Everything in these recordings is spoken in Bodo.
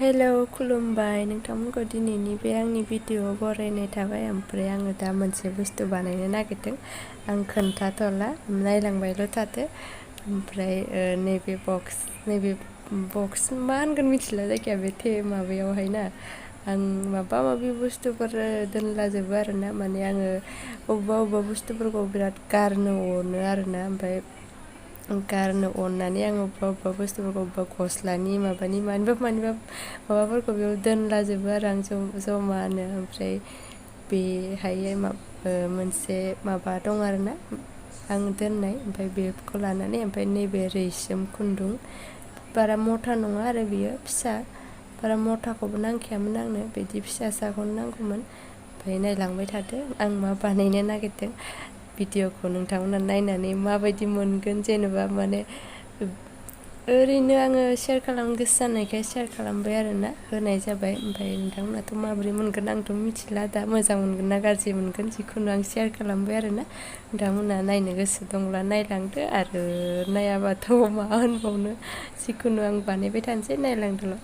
हेलौ खुलुमबाय नोंथांमोनखौ दिनैनि बे आंनि भिडिअ'आव बरायनाय थाबाय। ओमफ्राय आङो दा मोनसे बुस्थु बानायनो नागिरदों। आं खोन्थाथ'ला, नायलांबायल' थादो। ओमफ्राय नैबे बक्स मा होनगोन मिथिला, जायखिया बे माबायावहाय ना आं माबा माबि बुस्थुफोर दोनलाजोबो आरोना। माने आङो अबेबा बुस्थुफोरखौ बिराद गारनो अनो आरोना। ओमफ्राय गारनो अननानै आङो अबेबा बुस्थुफोरखौ अबेबा गस्लानि मानिबा माबाफोरखौ बेयाव दोनलाजोबो आरो आं जमानो। ओमफ्राय बेहाय मोनसे माबा दं आरोना आं दोननाय, ओमफ्राय बेखौ लानानै ओमफ्राय नैबे रैसोम खुन्दुं, बारा मथा नङा आरो बियो फिसा, बारा मथाखौबो नांखायामोन आंनो, बिदि फिसाखौनो नांगौमोन। ओमफ्राय नायलांबाय थादो आं मा बानायनो नागिरदों। भिडिअ'खौ नोंथांमोना नायनानै माबायदि मोनगोन, जेनेबा माने ओरैनो आङो शेयार खालामनो गोसो जानायखाय शेयार खालामबाय आरोना, होनाय जाबाय। ओमफ्राय नोंथांमोनाथ' माबोरै मोनगोन आंथ' मिथिला, दा मोजां मोनगोन ना गाज्रि मोनगोन, जिखुनु आं शेयार खालामबाय आरोना। नोंथांमोना नायनो गोसो दंब्ला नायलांदो, आरो नायाबाथ' मा होनबावनो, जिखुनु आं बानायबाय थानोसै, नायलांदोल'।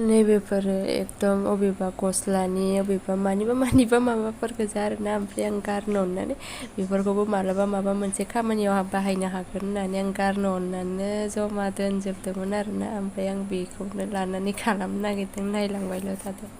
नैबेफोरो एकदम अबेबा गस्लानि अबेबा मानिबा माबाफोर गोजा आरोना। ओमफ्राय आं गारनो अननानै बेफोरखौबो मालाबा माबा मोनसे खामानियाव बाहायनो हागोन होननानै आं गारनो अननानै जमा दोनजोबदोंमोन आरोना। ओमफ्राय आं बेखौनो लानानै खालामनो नागिरदों, नायलांबायल' थादों।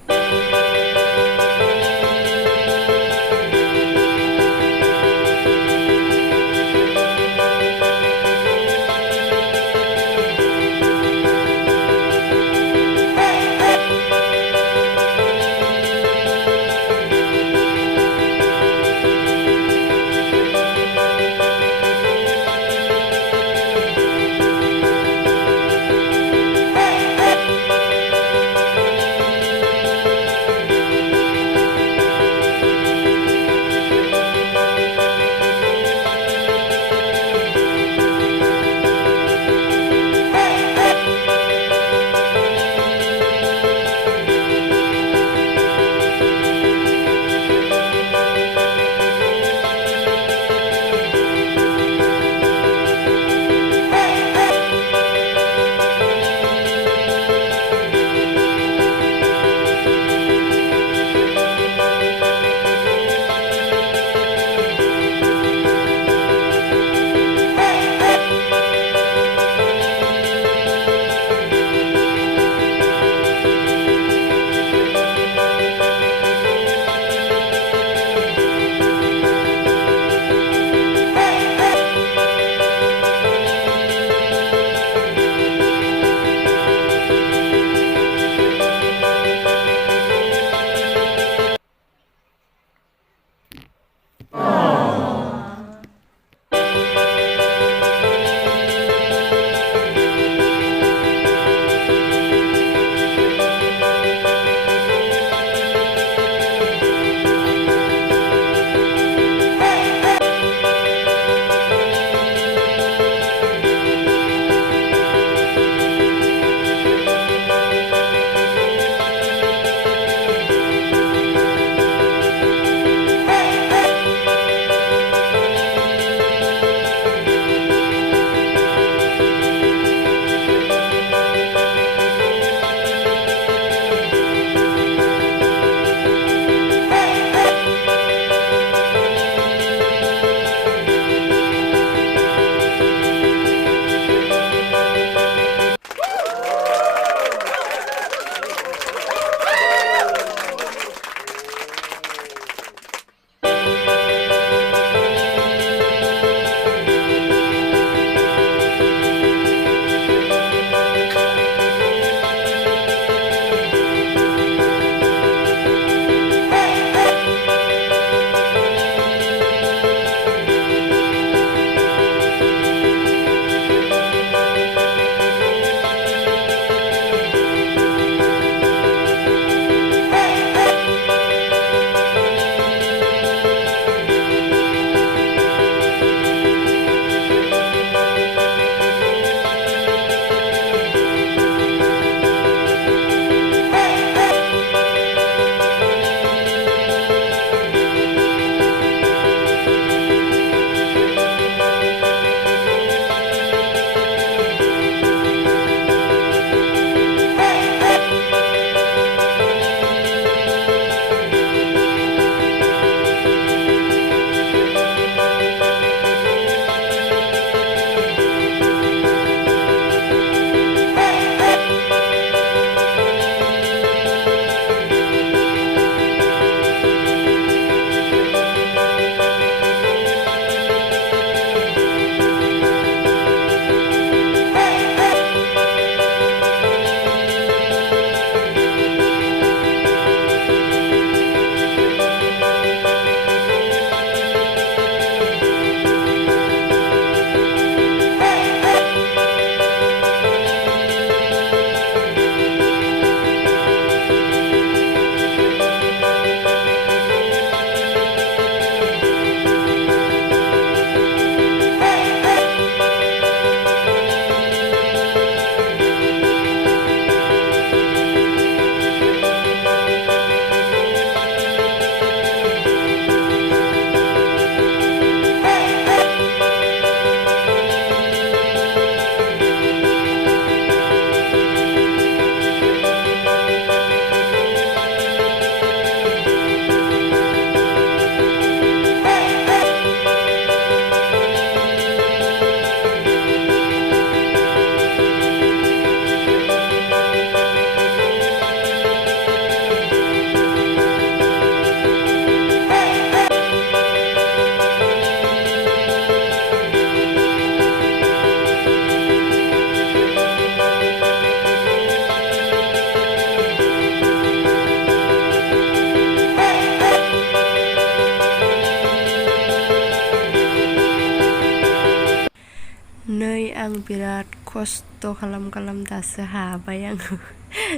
खस्थ' खालाम दासो हाबाय आङो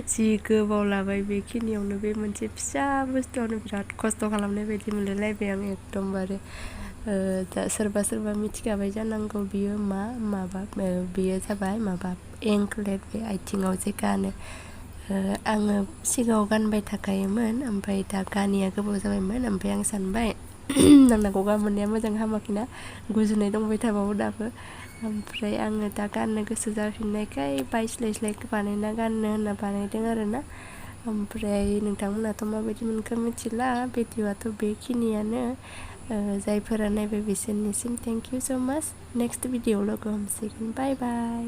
जि गोबाव लाबाय बेखिनियावनो बे मोनसे फिसा बुस्थुआवनो बिराद खस्थ' खालामनाय बायदि मोनलायलायबाय आं एकदमबारे दा सोरबा मिथिखाबाय जानांगौ बियो माबा बेयो जाबाय माबा एंक्लेट बे आथिङाव जे गानो आङो सिगाङाव गानबाय थाखायोमोन ओमफ्राय दा गानिया गोबाव जाबायमोन ओमफ्राय आं सानबाय आंना गगा मोननाया मोजां हामाखैना गुजुनाय दंबाय थाबावो दाबो ओमफ्राय आङो दा गाननो गोसो जाफिननायखाय बायस्लाय बानायना गाननो होनना बानायदों आरोना ओमफ्राय नोंथांमोनाथ' माबायदि मोनखो मिथिला भिडिअ'आथ' बेखिनियानो जायफोरा नायबाय बिसोरनिसिम थेंक इउ स' माच नेक्स्ट भिडिअ'आव लोगो हमसिगोन बाय बाय